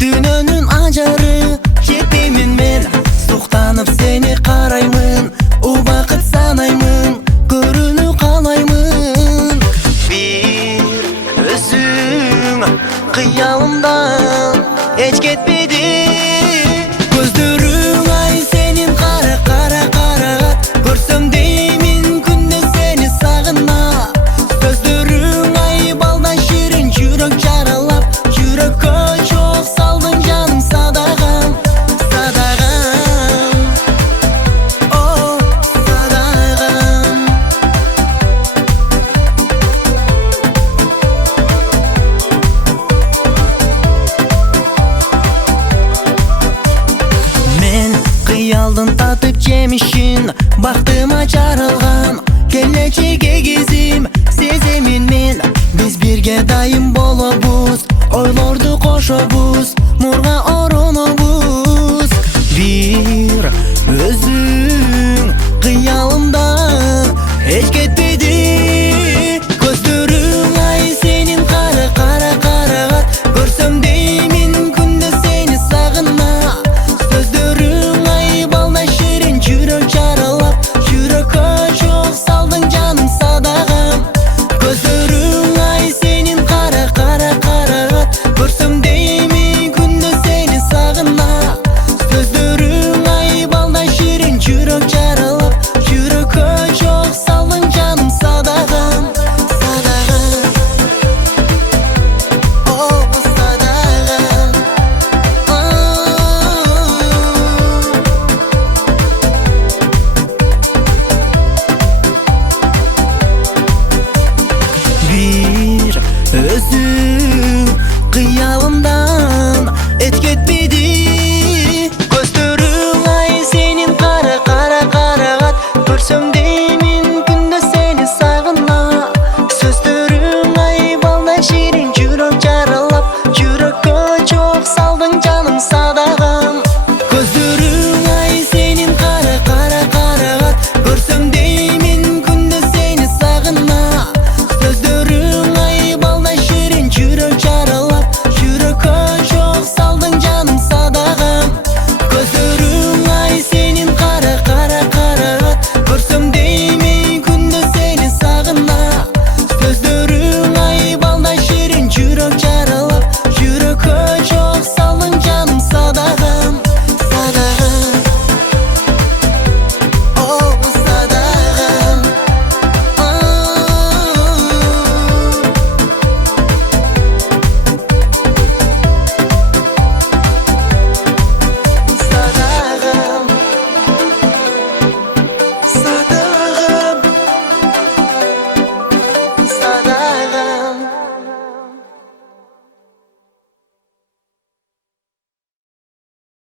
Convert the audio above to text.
Dünönün ajары жетемін мен. Суқтанып сені қараймын, убақыт санаймын, көріну қалаймын. Bir өзің қиялымдан еш кетпеді. Көздерің ай сенен қара қара қарағат, көрсем деймін күнде сені сағына. Сөздерің ай балдай шірін, жүрек жаралап, жүрекке жоқ салдың жаным садағам, садағам, о садағам. Мен қиялдың татып жемішін, бақтыма жаралған, келешекке кезім сеземін мен. Біз бірге дайым болобуз, ойлорду кошобуз, нурга